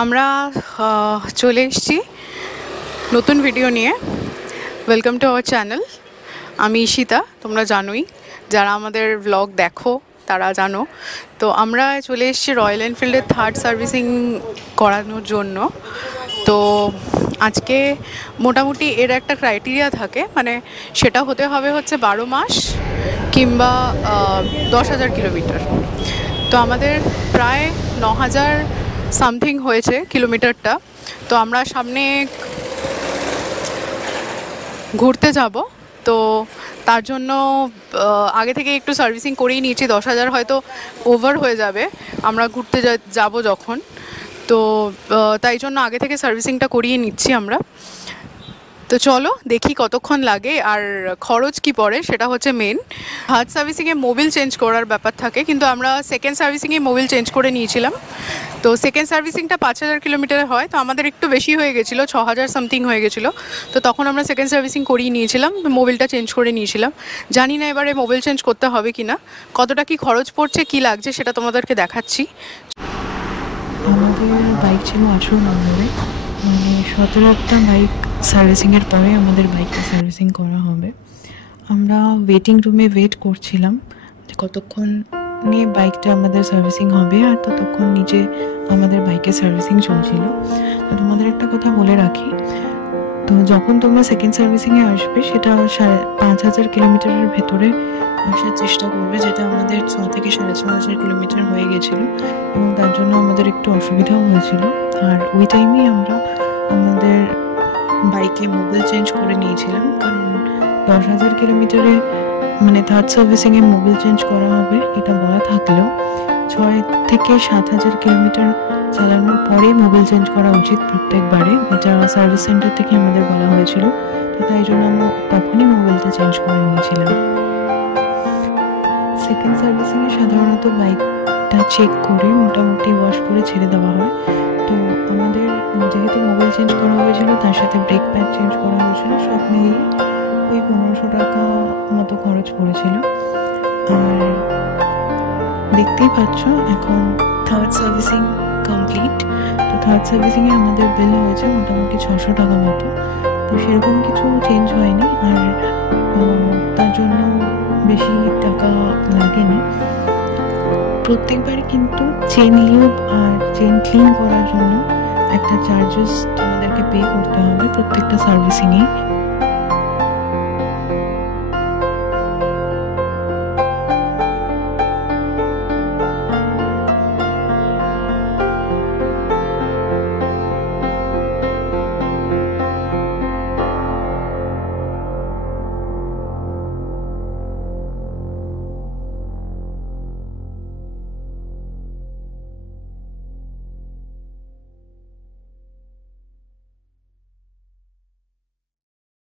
আমরা চলে এসেছি নতুন ভিডিও নিয়ে। Welcome to our channel. আমি ঈশিতা, তোমরা জানোই, যারা আমাদের ব্লগ দেখো তারা জানো। তো আমরা চলে এসেছি রয়্যাল এনফিল্ডের থার্ড সার্ভিসিং করানোর জন্য। তো আজকে মোটামুটি এর একটা ক্রাইটেরিয়া থাকে, মানে সেটা হতে হবে হচ্ছে 12 মাস কিংবা 10,000 কিলোমিটার। তো আমাদের প্রায় 9,000 সামথিং হয়েছে কিলোমিটারটা। তো আমরা সামনে ঘুরতে যাব, তো তার জন্য আগে থেকে একটু সার্ভিসিং করেই নিয়েছি। 10,000 হয়তো ওভার হয়ে যাবে আমরা ঘুরতে যাব যখন, তো তাই জন্য আগে থেকে সার্ভিসিংটা করিয়ে নিচ্ছি আমরা। তো চলো দেখি কতক্ষণ লাগে আর খরচ কি পড়ে, সেটা হচ্ছে মেন। হার্ড সার্ভিসিংয়ে মোবিল চেঞ্জ করার ব্যাপার থাকে, কিন্তু আমরা সেকেন্ড সার্ভিসিংয়ে মোবিল চেঞ্জ করে নিয়েছিলাম। তো সেকেন্ড সার্ভিসিংটা 5,000 কিলোমিটারে হয়, তো আমাদের একটু বেশি হয়ে গেছিলো, 6,000 সামথিং হয়ে গেছিলো। তো তখন আমরা সেকেন্ড সার্ভিসিং করিয়ে নিয়েছিলাম, মোবিলটা চেঞ্জ করে নিয়েছিলাম। জানি না এবারে মোবিল চেঞ্জ করতে হবে কি না, কতটা কি খরচ পড়ছে, কি লাগছে সেটা তোমাদেরকে দেখাচ্ছি। আমাদের বাইক ছিল 18 নম্বরে, মানে 17টা বাইক সার্ভিসিংয়ের পরে আমাদের বাইকটা সার্ভিসিং করা হবে। আমরা ওয়েটিং রুমে ওয়েট করছিলাম যে কতক্ষণ নিয়ে বাইকটা আমাদের সার্ভিসিং হবে, আর ততক্ষণ নিচে আমাদের বাইকের সার্ভিসিং চলছিল। তো তোমাদের একটা কথা বলে রাখি, তো যখন তোমরা সেকেন্ড সার্ভিসিংয়ে আসবে সেটা 5,000 কিলোমিটারের ভেতরে আসার চেষ্টা করবে, যেটা আমাদের 6 থেকে 6.5 কিলোমিটার হয়ে গেছিলো, এবং তার জন্য আমাদের একটু অসুবিধাও হয়েছিল। আর ওই টাইমেই আমরা আমাদের বাইকে মোবিল চেঞ্জ করে নিয়েছিলাম, কারণ 10,000 কিলোমিটারে মানে থার্ড সার্ভিসিংয়ে মোবিল চেঞ্জ করা হবে এটা বলা থাকলেও 6 থেকে 7,000 কিলোমিটার চালানোর পরে মোবিল চেঞ্জ করা উচিত প্রত্যেকবারে, এটা সার্ভিস সেন্টার থেকে আমাদের বলা হয়েছিল। তো তাই জন্য আমরা তখনই মোবিলটা চেঞ্জ করে নিয়েছিলাম। সেকেন্ড সার্ভিসিংয়ে সাধারণত বাইকটা চেক করে মোটামুটি ওয়াশ করে ছেড়ে দেওয়া হয়। তো আমাদের যেহেতু মোবিল চেঞ্জ করা হয়েছিল, তার সাথে ব্রেক প্যাড চেঞ্জ করা হয়েছিল, সব মিলিয়ে ওই 1500 টাকা মতো খরচ পড়েছিল। আর দেখতেই পাচ্ছ এখন থার্ড সার্ভিসিং কমপ্লিট। তো থার্ড সার্ভিসিংয়ে আমাদের বিল হয়েছে মোটামুটি 600 টাকা মতো। তো সেরকম কিছু চেঞ্জ হয়নি, আর তার জন্য বেশি টাকা লাগেনি। প্রত্যেকবারই কিন্তু চেন লিউব আর চেন ক্লিন করার জন্য একটা চার্জেস তোমাদেরকে পে করতে হবে প্রত্যেকটা সার্ভিসিংয়ে।